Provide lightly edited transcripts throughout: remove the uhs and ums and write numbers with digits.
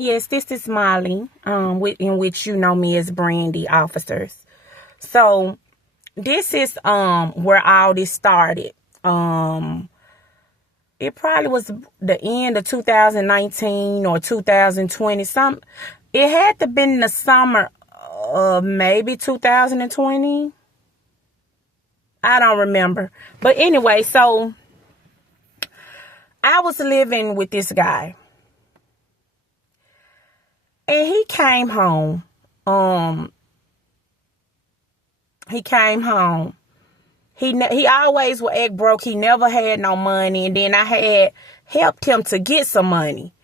Yes, this is Molly, in which you know me as Brandy officers. So this is where all this started. Um it probably was the end of 2019 or 2020. It had to been the summer of maybe 2020. I don't remember. But anyway, so I was living with this guy. And he came home. He came home. He always would act broke. He never had no money. And then I had helped him to get some money.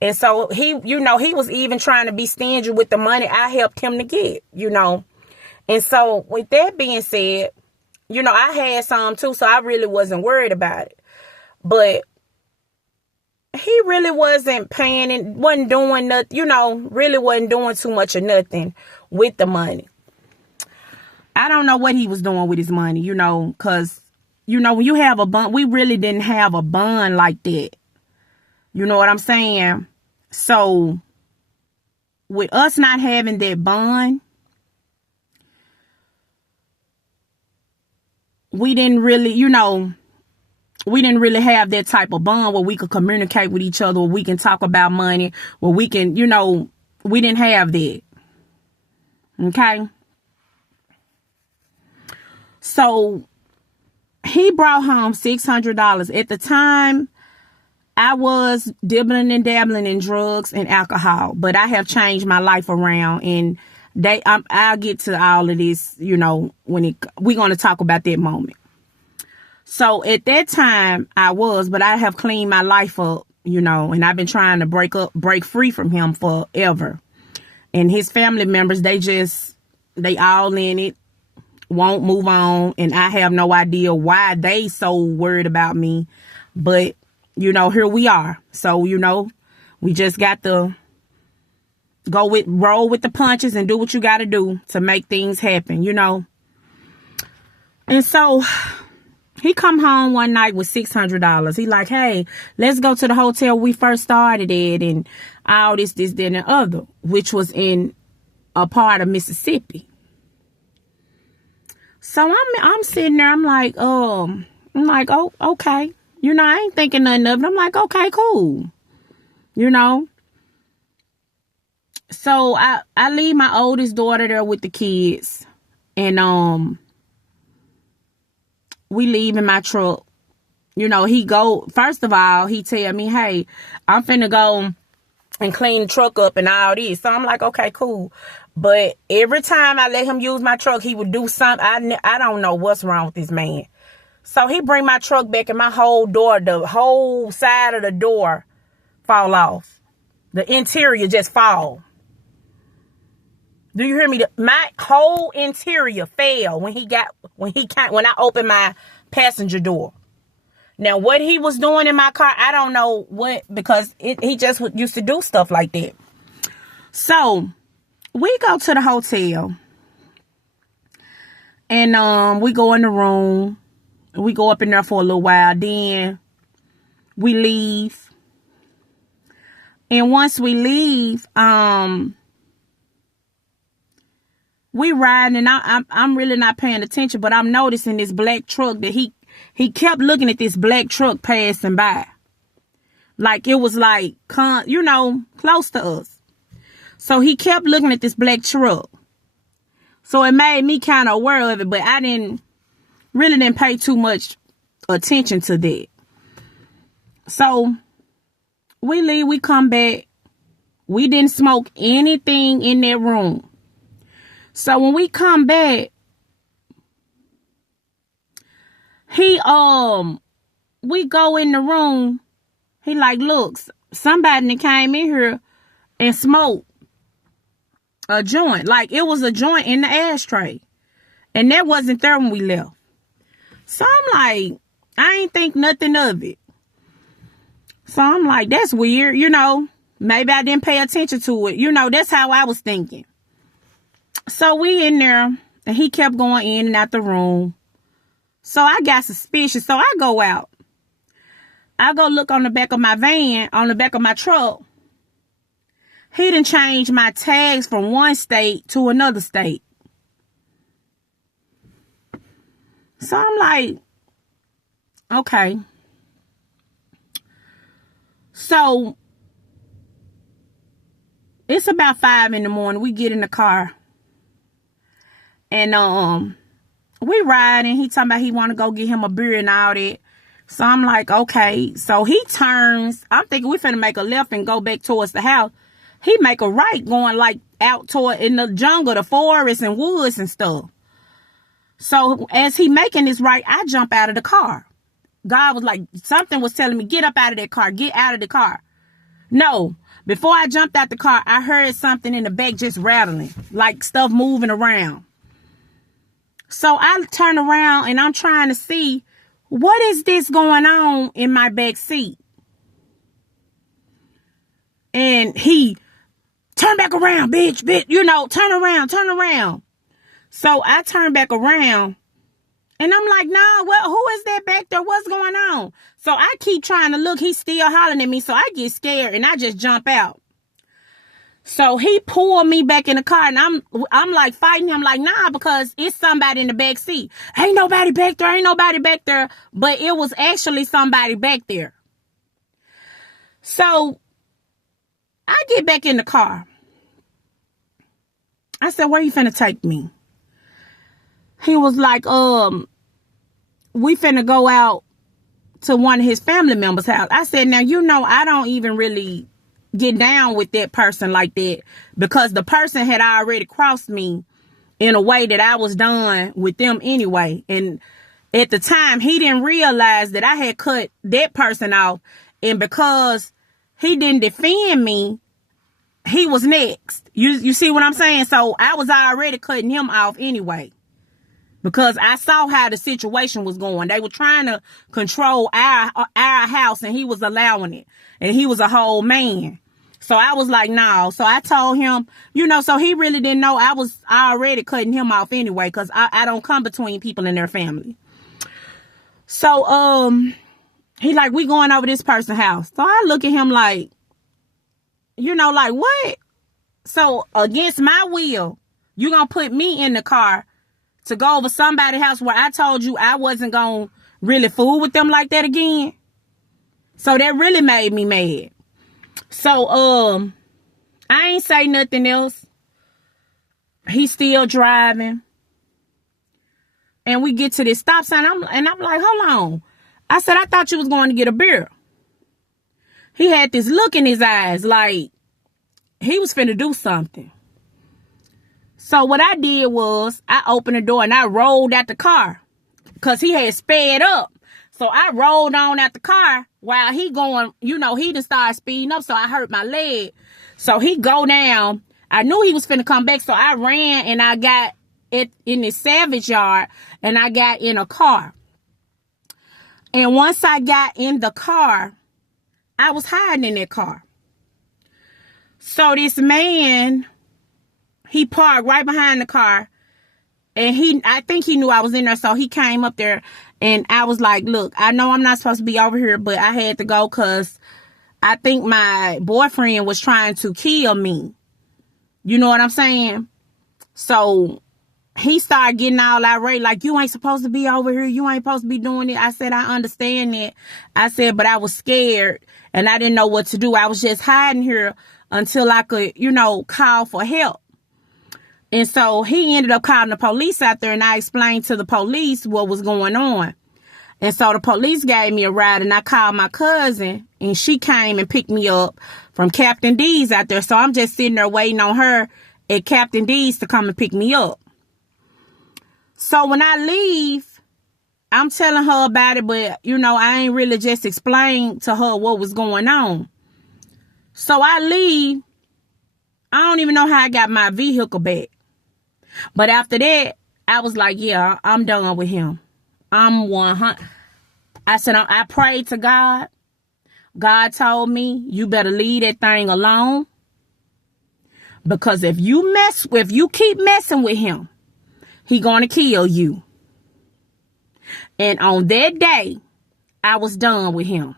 And so he was even trying to be stingy with the money I helped him to get. And so with that being said, I had some too, so I really wasn't worried about it. But he really wasn't paying and wasn't doing nothing, really wasn't doing too much of nothing with the money. I don't know what he was doing with his money, because, when you have a bond, we really didn't have a bond like that. You know what I'm saying? So with us not having that bond, we didn't really have that type of bond where we could communicate with each other, where we can talk about money, where we can, we didn't have that. Okay. So he brought home $600. At the time, I was dibbling and dabbling in drugs and alcohol, but I have changed my life around, and I'll get to all of this, we're going to talk about that moment. So at that time but I have cleaned my life up, and I've been trying to break free from him forever. And his family members, they all in it, won't move on. And I have no idea why they so worried about me, but here we are. So, we just got to roll with the punches and do what you got to do to make things happen, And so he come home one night with $600. He like, hey, let's go to the hotel we first started at, and all this, then, and other, which was in a part of Mississippi. So I'm sitting there. I'm like, oh, okay. I ain't thinking nothing of it. I'm like, okay, cool. So I leave my oldest daughter there with the kids, and we leave in my truck. First of all, he tell me, hey, I'm finna go and clean the truck up and all this. So I'm like, okay, cool. But every time I let him use my truck, he would do something. I don't know what's wrong with this man. So he bring my truck back, and my the whole side of the door fall off. The interior just fall. Do you hear me? My whole interior fell when I opened my passenger door. Now, what he was doing in my car, I don't know what, because he just used to do stuff like that. So we go to the hotel, and we go in the room. We go up in there for a little while. Then we leave. And once we leave, we riding, and I'm really not paying attention, but I'm noticing this black truck that he kept looking at this black truck passing by. Like it was like, close to us. So he kept looking at this black truck. So it made me kind of aware of it, but I didn't pay too much attention to that. So we leave, we come back. We didn't smoke anything in that room. So when we come back, we go in the room. He like, look, somebody that came in here and smoked a joint. Like it was a joint in the ashtray. And that wasn't there when we left. So I'm like, I ain't think nothing of it. So I'm like, that's weird, Maybe I didn't pay attention to it. That's how I was thinking. So we in there, and he kept going in and out the room. So I got suspicious. So I go out. I go look on the back of my van, on the back of my truck. He done changed my tags from one state to another state. So I'm like, okay. So it's about 5 a.m. We get in the car. And we riding. He talking about he want to go get him a beer and all that. So I'm like, okay. So he turns. I'm thinking we finna make a left and go back towards the house. He make a right going like out toward in the jungle, the forest and woods and stuff. So as he making this right, I jump out of the car. God was like, something was telling me, get up out of that car. Get out of the car. No. Before I jumped out the car, I heard something in the back just rattling. Like stuff moving around. So I turn around and I'm trying to see, what is this going on in my back seat? And he, turn back around, bitch, you know, turn around. So I turn back around and I'm like, nah, well, who is that back there? What's going on? So I keep trying to look. He's still hollering at me. So I get scared and I just jump out. So he pulled me back in the car and I'm like fighting him like, nah, because it's somebody in the back seat. Ain't nobody back there. But it was actually somebody back there. So I get back in the car. I said, where you finna take me? He was like, we finna go out to one of his family members' house. I said, now, you know, I don't even really get down with that person like that, because the person had already crossed me in a way that I was done with them anyway. And at the time, he didn't realize that I had cut that person off. And because he didn't defend me, he was next. You see what I'm saying? So I was already cutting him off anyway, because I saw how the situation was going. They were trying to control our house, and he was allowing it. And he was a whole man. So I was like, no. So I told him, you know, so he really didn't know I was already cutting him off anyway, because I don't come between people and their family. So he like, we going over this person's house. So I look at him like, you know, like, what? So against my will, you gonna put me in the car to go over somebody's house where I told you I wasn't gonna really fool with them like that again? So that really made me mad. So I ain't say nothing else. He's still driving. And we get to this stop sign. I'm like, hold on. I said, I thought you was going to get a beer. He had this look in his eyes like he was finna do something. So what I did was I opened the door and I rolled out the car because he had sped up. So I rolled on out the car while he going, you know, he done started speeding up. So I hurt my leg. So he go down. I knew he was finna come back. So I ran and I got it in the salvage yard and I got in a car. And once I got in the car, I was hiding in that car. So this man, he parked right behind the car. And I think he knew I was in there. So he came up there and I was like, look, I know I'm not supposed to be over here, but I had to go because I think my boyfriend was trying to kill me. You know what I'm saying? So he started getting all irate, like, you ain't supposed to be over here. You ain't supposed to be doing it. I said, I understand that. I said, but I was scared and I didn't know what to do. I was just hiding here until I could, you know, call for help. And so he ended up calling the police out there, and I explained to the police what was going on. And so the police gave me a ride, and I called my cousin, and she came and picked me up from Captain D's out there. So I'm just sitting there waiting on her at Captain D's to come and pick me up. So when I leave, I'm telling her about it, but, you know, I ain't really just explained to her what was going on. So I leave. I don't even know how I got my vehicle back. But after that, I was like, yeah, I'm done with him. I'm 100. I said, I prayed to God. God told me, you better leave that thing alone. Because if you keep messing with him, he gonna kill you. And on that day, I was done with him.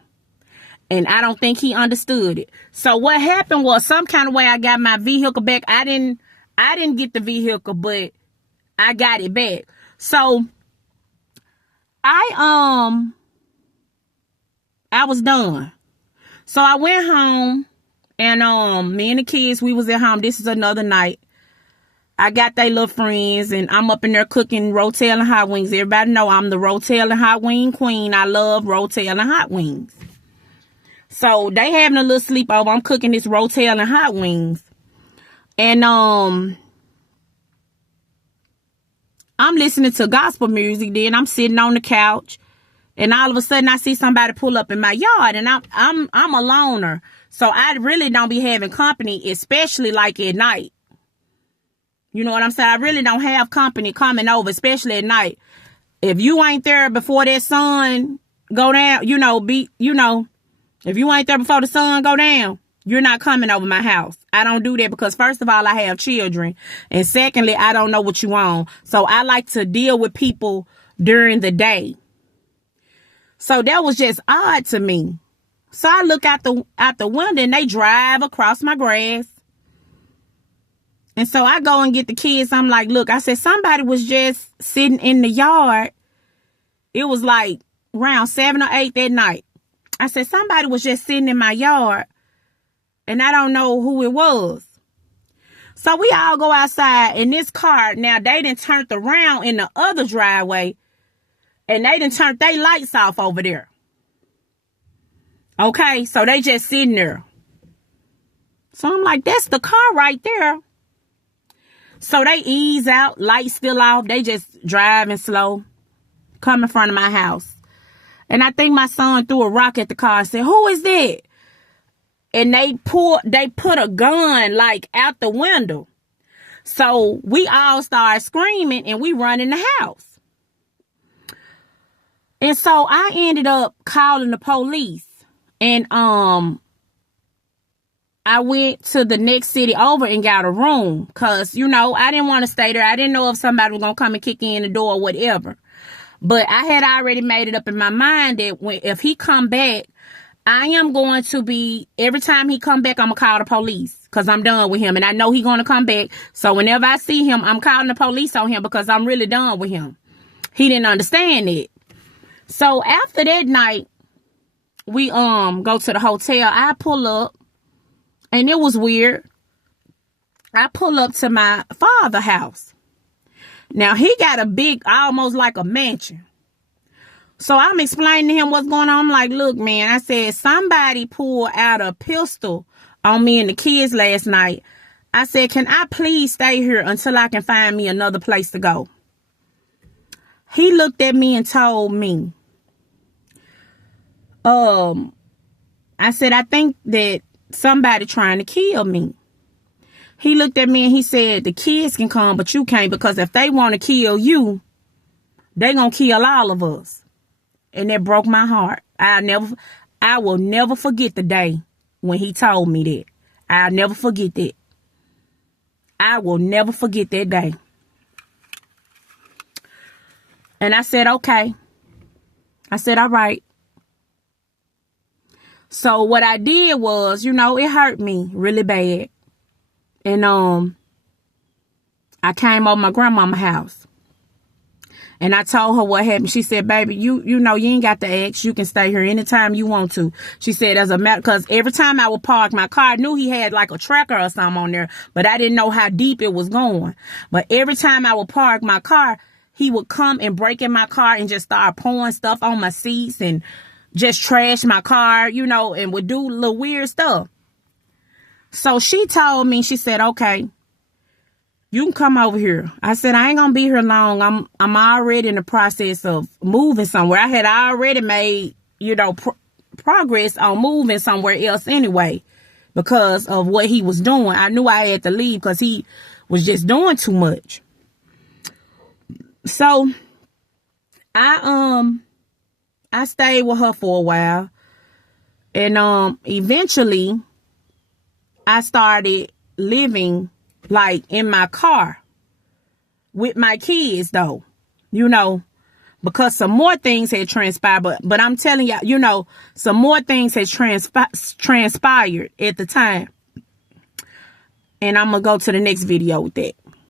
And I don't think he understood it. So what happened was some kind of way I got my vehicle back. I didn't get the vehicle, but I got it back. So I was done. So I went home and me and the kids, we was at home. This is another night. I got they little friends and I'm up in there cooking rotel and hot wings. Everybody know I'm the rotel and hot wing queen. I love rotel and hot wings. So they having a little sleepover. I'm cooking this rotel and hot wings. And I'm listening to gospel music. Then I'm sitting on the couch. And all of a sudden I see somebody pull up in my yard. And I'm a loner. So I really don't be having company, especially like at night. You know what I'm saying? I really don't have company coming over, especially at night. If you ain't there before that sun go down, if you ain't there before the sun go down, you're not coming over my house. I don't do that because first of all, I have children. And secondly, I don't know what you want. So I like to deal with people during the day. So that was just odd to me. So I look out the window and they drive across my grass. And so I go and get the kids. I'm like, look, I said, somebody was just sitting in the yard. It was like around 7 or 8 that night. I said, somebody was just sitting in my yard and I don't know who it was. So we all go outside in this car. Now they done turned around in the other driveway and they done turned their lights off over there. Okay, so they just sitting there. So I'm like, that's the car right there. So they ease out, lights still off. They just driving slow, come in front of my house. And I think my son threw a rock at the car and said, who is that? And they put a gun like out the window. So we all started screaming and we run in the house. And so I ended up calling the police. And I went to the next city over and got a room because, I didn't want to stay there. I didn't know if somebody was going to come and kick in the door or whatever. But I had already made it up in my mind that if he come back, I am going to be, every time he come back, I'm going to call the police because I'm done with him. And I know he's going to come back. So whenever I see him, I'm calling the police on him because I'm really done with him. He didn't understand it. So after that night, we go to the hotel. I pull up. And it was weird. I pull up to my father's house. Now, he got a big, almost like a mansion. So I'm explaining to him what's going on. I'm like, look, man, I said, somebody pulled out a pistol on me and the kids last night. I said, can I please stay here until I can find me another place to go? He looked at me and told me, I said, I think that somebody trying to kill me. He looked at me and he said, the kids can come, but you can't, because if they want to kill you, they gonna kill all of us. And that broke my heart. I will never forget the day when he told me that. I'll never forget that. I will never forget that day. And I said, okay. I said, all right. So what I did was, it hurt me really bad. And I came over my grandmama's house. And I told her what happened. She said, baby, you ain't got to ask. You can stay here anytime you want to. She said, as a matter, because every time I would park my car, I knew he had like a tracker or something on there, but I didn't know how deep it was going. But every time I would park my car, he would come and break in my car and just start pouring stuff on my seats and just trash my car, and would do little weird stuff. So she told me, she said, okay, you can come over here. I said, I ain't gonna be here long. I'm already in the process of moving somewhere. I had already made, progress on moving somewhere else anyway, because of what he was doing. I knew I had to leave because he was just doing too much. So I stayed with her for a while. And eventually I started living like in my car with my kids though, because some more things had transpired. But I'm telling y'all, you know, some more things had transpired at the time. And I'm going to go to the next video with that.